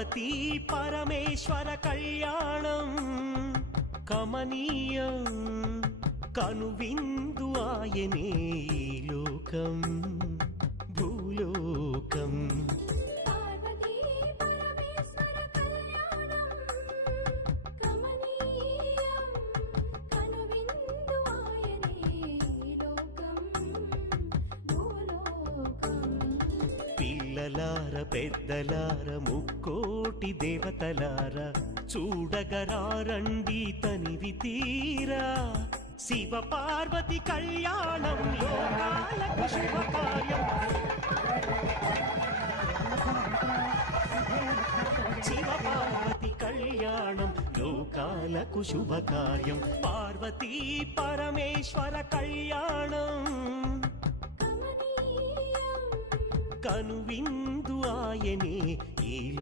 పార్వతీ పరమేశ్వర కళ్యాణం కమనీయం కనువిందు ఆయనే ఈ లోకం భూలోకం పిల్లలార పెద్దలార ముక్కోటి దేవతలార చూడగరారండి తనివి తీరా శివ పార్వతి కళ్యాణం లోకాలకు శుభకార్యం శివ పార్వతి కళ్యాణం లోకాలకు శుభకార్యం పార్వతీ పరమేశ్వర కళ్యాణం కనువిందు ఆయనే ఈ